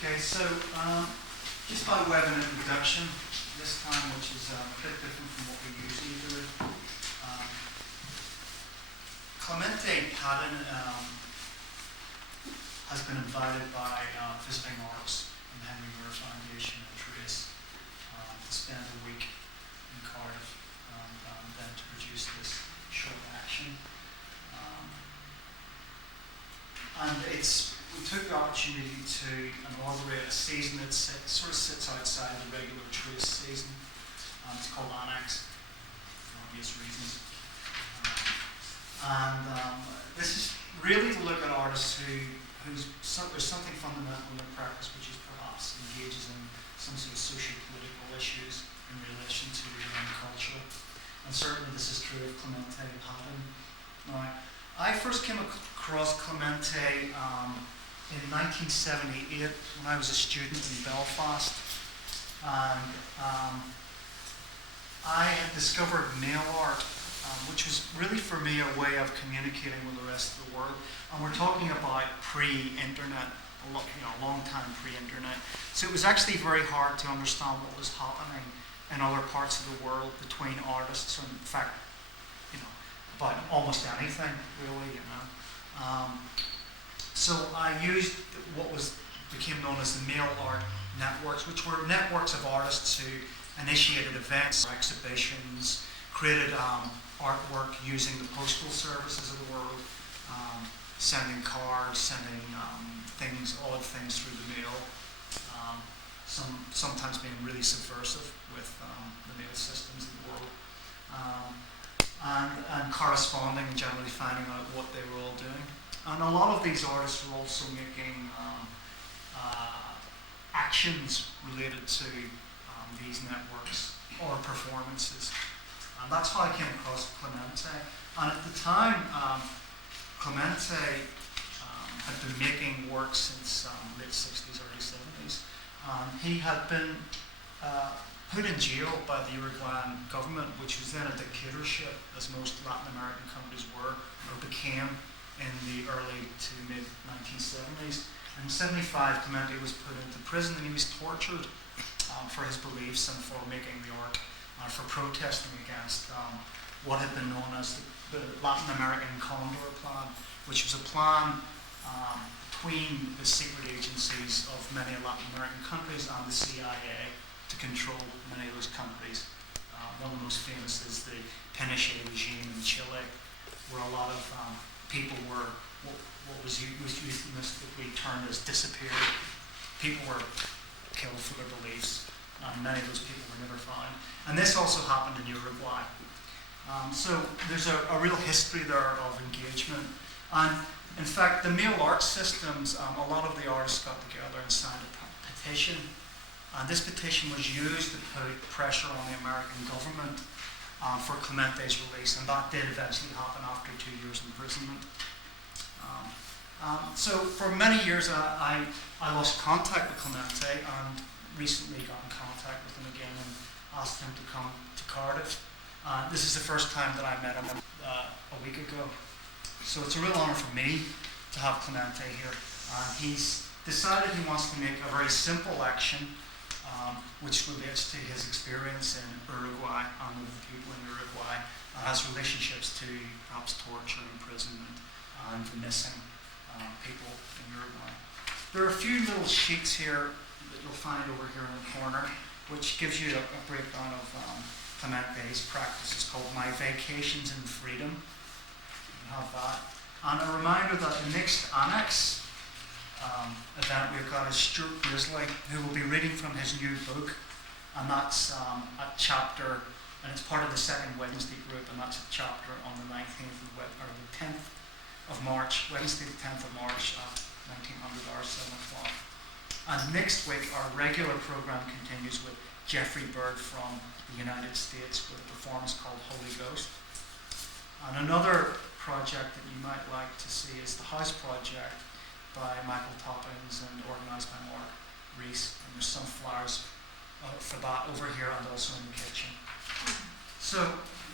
Okay, so just by way of an introduction, this time, which is a bit different from what we usually do. Clemente Padín has been invited by visiting artists from the Henry Moore Foundation and Trace to spend a week in Cardiff and then to produce this short action. We took the opportunity to inaugurate a season that sort of sits outside the regular Trace season. It's called Annex, for obvious reasons. This is really to look at artists there's something fundamental in their practice which is perhaps engages in some sort of socio-political issues in relation to their own culture. And certainly this is true of Clemente Padín. Now, I first came across Clemente in 1978 when I was a student in Belfast, and I had discovered mail art, which was really for me a way of communicating with the rest of the world. And we're talking about pre-internet, a long time pre-internet. So it was actually very hard to understand what was happening in other parts of the world between artists, and in fact, about almost anything really, So I used what became known as the mail art networks, which were networks of artists who initiated events, exhibitions, created artwork using the postal services of the world, sending cards, sending odd things through the mail, sometimes being really subversive with the mail systems of the world, and corresponding and generally finding out what they were all doing. And a lot of these artists were also making actions related to these networks or performances. And that's how I came across Clemente. And at the time, Clemente had been making work since late 60s, early 70s. He had been put in jail by the Uruguayan government, which was then a dictatorship, as most Latin American countries were, or became in the early to mid 1970s. And in 75, Clemente was put into prison and he was tortured for his beliefs and for making the art, for protesting against what had been known as the Latin American Condor Plan, which was a plan between the secret agencies of many Latin American countries and the CIA to control many of those countries. One of the most famous is the Pinochet regime in Chile, where a lot of people were what was euphemistically termed as disappeared. People were killed for their beliefs, and many of those people were never found. And this also happened in Uruguay. So there's a real history there of engagement. And in fact, the mail art systems, a lot of the artists got together and signed a petition. And this petition was used to put pressure on the American government for Clemente's release, and that did eventually happen after 2 years imprisonment. So for many years I lost contact with Clemente, and recently got in contact with him again and asked him to come to Cardiff. This is the first time that I met him a week ago. So it's a real honour for me to have Clemente here. He's decided he wants to make a very simple action which relates to his experience in Uruguay and with the people in Uruguay, and has relationships to perhaps torture, imprisonment, and the missing people in Uruguay. There are a few little sheets here that you'll find over here in the corner, which gives you a breakdown of Clemente's practice. It's called My Vacations in Freedom. You have that. And a reminder that the next annex event we've got is Stuart Grizzly, who will be reading from his new book, and that's a chapter, and it's part of the second Wednesday group, and that's a chapter on the 10th of March, Wednesday the 10th of March at 1900 hours, 7 o'clock. And next week our regular program continues with Jeffrey Bird from the United States with a performance called Holy Ghost. And another project that you might like to see is the House Project by Michael Toppings and organised by Mark Rees. And there's some flyers for that over here and also in the kitchen. So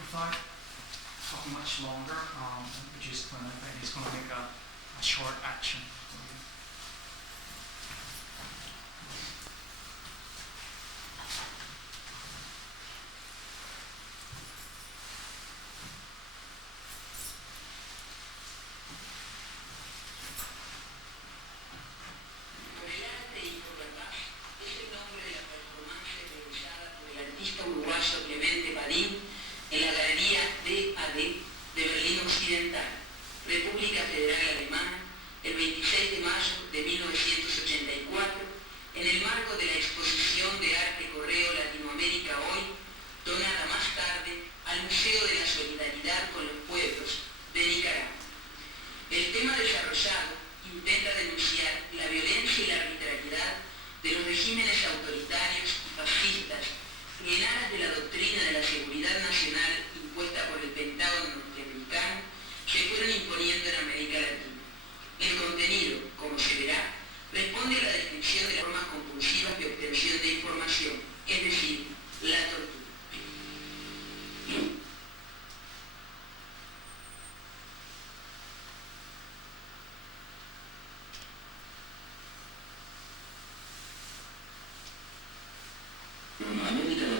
without talking much longer, introduce Clemente. He's going to make a short action.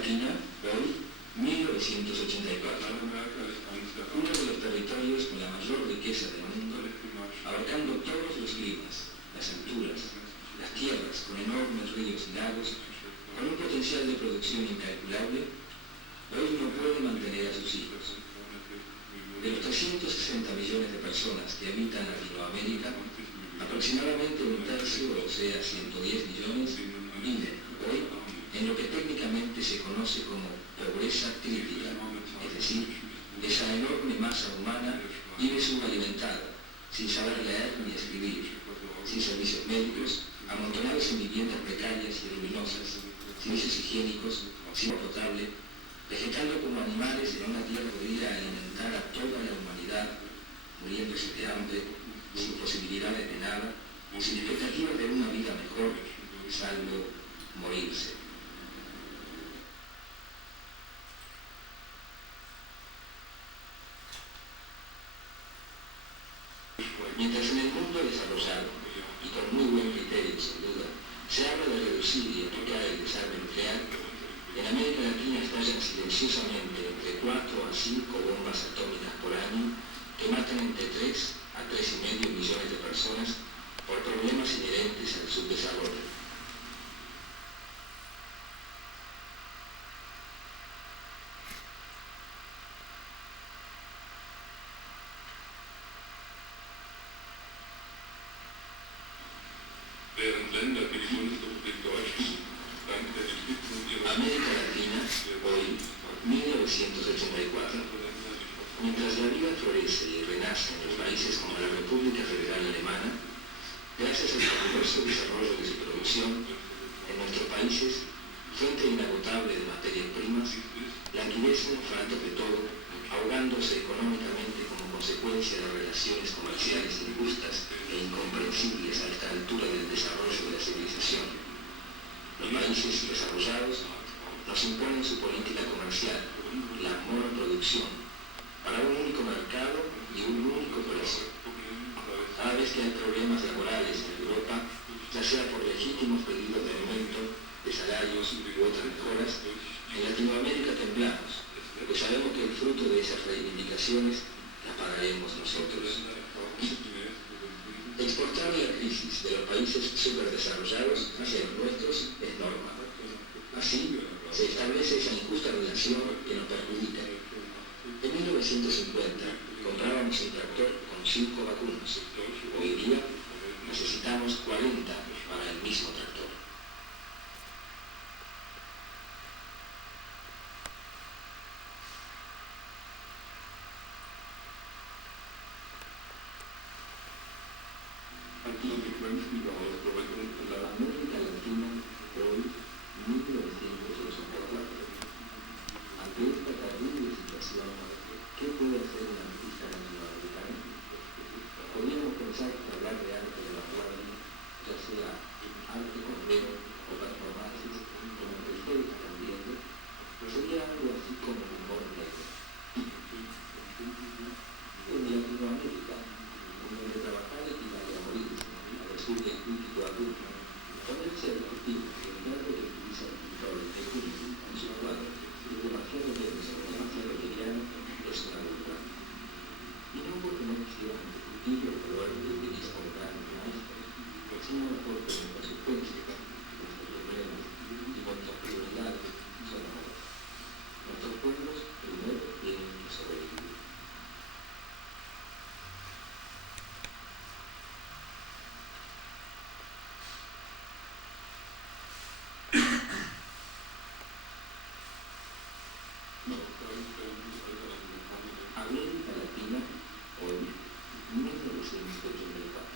Latina, hoy, 1984. Uno de los territorios con la mayor riqueza del mundo, abarcando todos los climas, las alturas, las tierras con enormes ríos y lagos, con un potencial de producción incalculable, hoy no puede mantener a sus hijos. De los 360 millones de personas que habitan Latinoamérica, aproximadamente un tercio, o sea, 110 millones, viven hoy en lo que técnicamente se conoce como pobreza crítica, es decir, esa enorme masa humana vive subalimentada, sin saber leer ni escribir, sin servicios médicos, amontonados en viviendas precarias y ruinosas, servicios higiénicos, sin agua potable, vegetando como animales en una tierra que podría alimentar a toda la humanidad, muriéndose de hambre, sin posibilidades de nada, sin expectativas de una vida mejor, salvo morirse. Mientras en el mundo desarrollado, y con muy buen criterio sin duda, se habla de reducir y aplicar el desarme nuclear, en América Latina estallan silenciosamente entre 4 a 5 bombas atómicas por año que matan entre 3 a 3,5 millones de personas por problemas inherentes al subdesarrollo. América Latina, hoy, 1984. Mientras la vida florece y renace en los países como la República Federal Alemana, gracias al fabuloso desarrollo de su producción, en nuestros países, fuente inagotable de materias primas, languidecen, falta de todo, ahogándose económicamente como consecuencia de relaciones comerciales injustas e incomprensibles a esta altura del desarrollo de la civilización. Los países desarrollados nos imponen su política comercial, la monoproducción, para un único mercado y un único precio. Cada vez que hay problemas laborales en Europa, ya sea por legítimos pedidos de aumento, de salarios u otras mejoras, en Latinoamérica temblamos, porque sabemos que el fruto de esas reivindicaciones las pagaremos nosotros. Exportar la crisis de los países superdesarrollados hacia los nuestros es norma. Así, se establece esa injusta relación que nos perjudica. En 1950 comprábamos un tractor con 5 vacunos. Hoy día necesitamos 40 para el mismo tractor. América Latina, hoy, 1984. Ante esta terrible situación, ¿qué puede hacer un artista latinoamericano? Podríamos pensar que hablar de arte de vanguardia, ya sea arte convenio o performances, como ustedes están viendo, sería algo así como un humor negro. En Latinoamérica, donde trabajar equivale a morirse, a decir el crítico adulto, ponerse el objetivo de mirar lo que utiliza el pintor de Punto en sus cuadros es demasiado denso, demasiado liviano, es una burla. Y no porque no quisiera discutir el color que utiliza un gran maestro, sino porque en consecuencia nuestros problemas y nuestras prioridades son ahora. Nuestros pueblos primero tienen que sobrevivir. América Latina, hoy, 1984.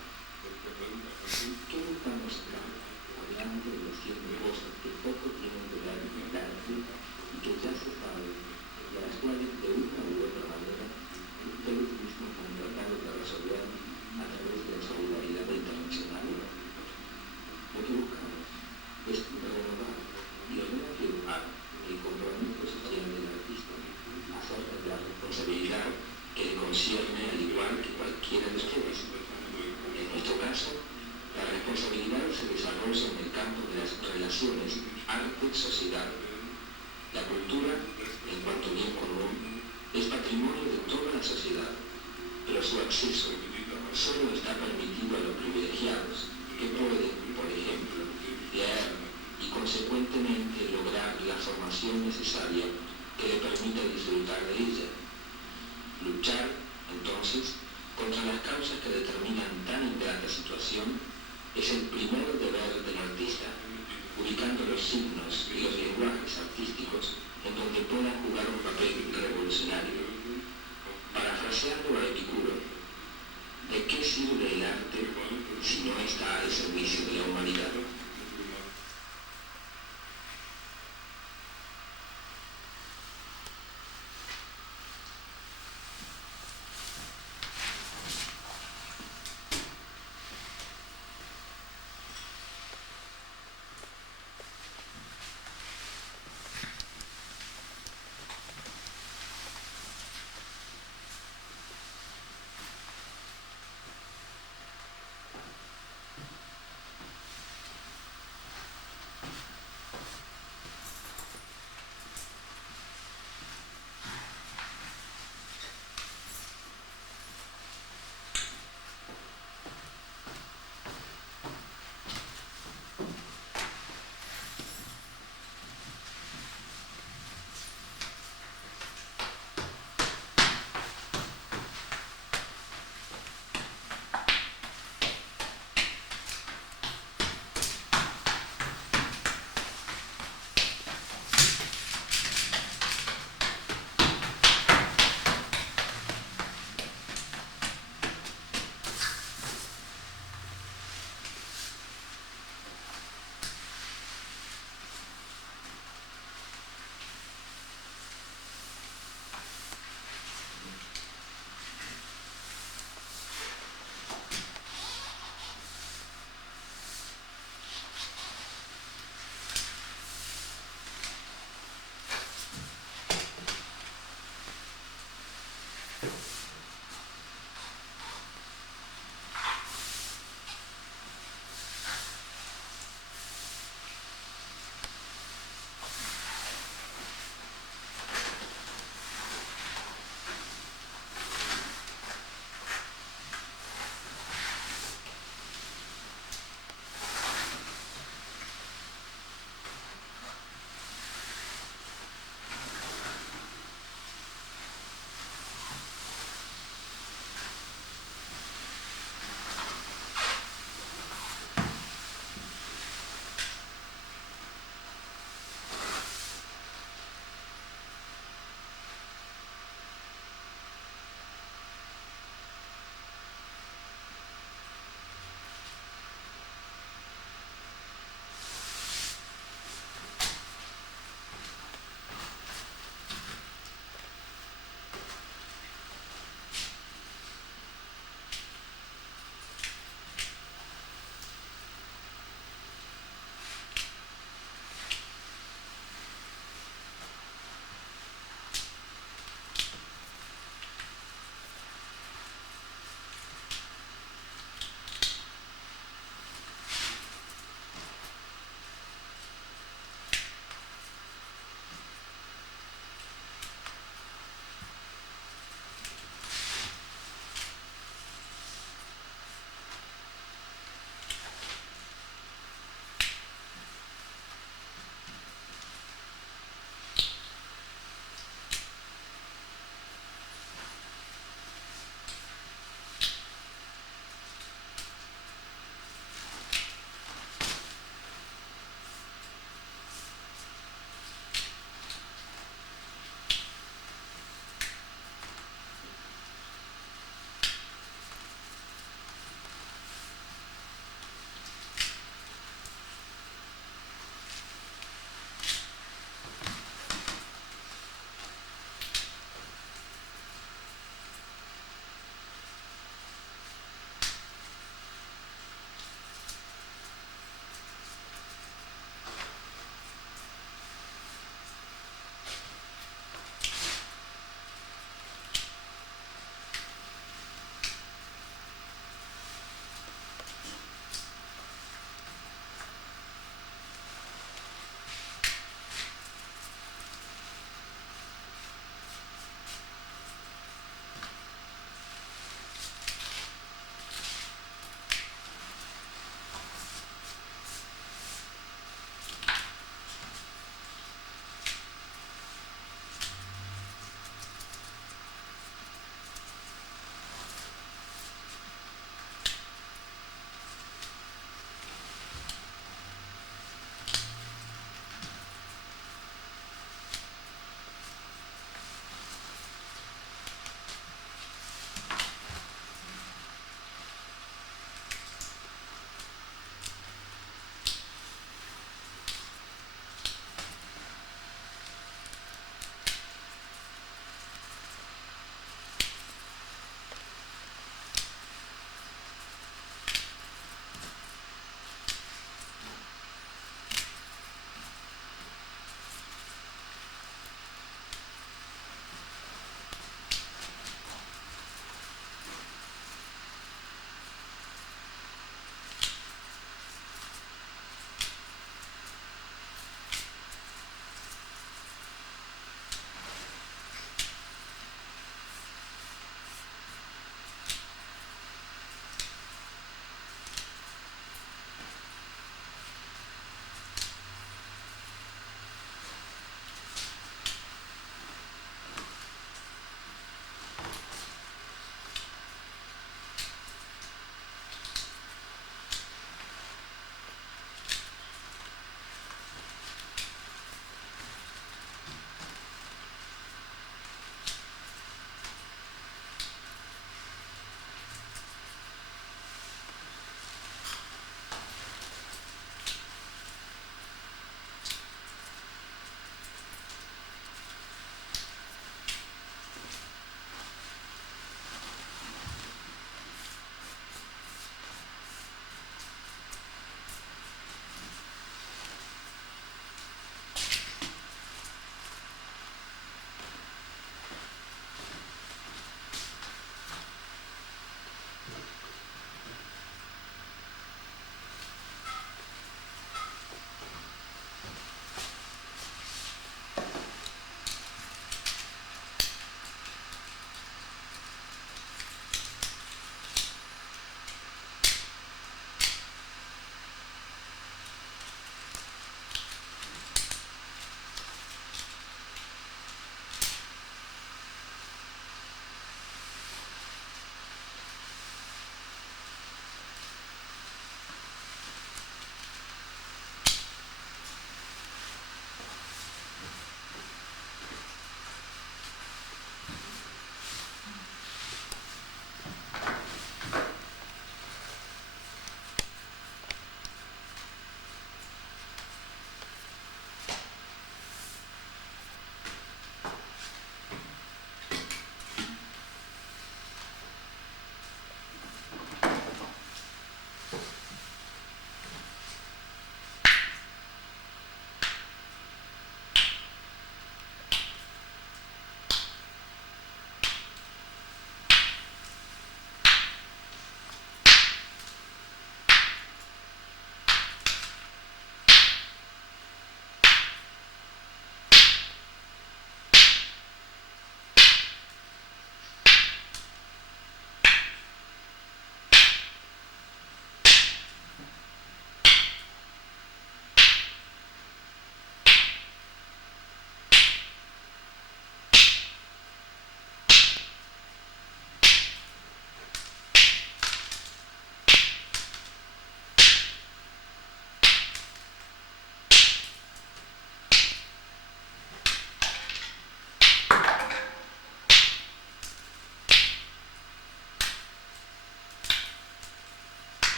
¿Qué estamos hablando de las 100 cosas que poco tienen que ver con el arte y que ya se saben, de las cuales de una u otra manera ustedes mismos han tratado de resolver a través de la solidaridad internacional? Lo que buscamos es renovar y reafirmar el compromiso social del artista acerca de la responsabilidad que le concierne al igual que cualquiera de ustedes. En nuestro caso, la responsabilidad se desarrolla en el campo de las relaciones arte-sociedad. La cultura, en cuanto bien común, es patrimonio de toda la sociedad, pero su acceso solo está permitido a los privilegiados, que pueden, por ejemplo, leer y consecuentemente lograr la formación necesaria que le permita disfrutar de ella. Luchar, entonces, contra las causas que determinan tan ingrata situación es el primer deber del artista, ubicando los signos y los lenguajes artísticos en donde puedan jugar un papel revolucionario. Parafraseando a Epicuro, ¿de qué sirve el arte si no está al servicio de la humanidad?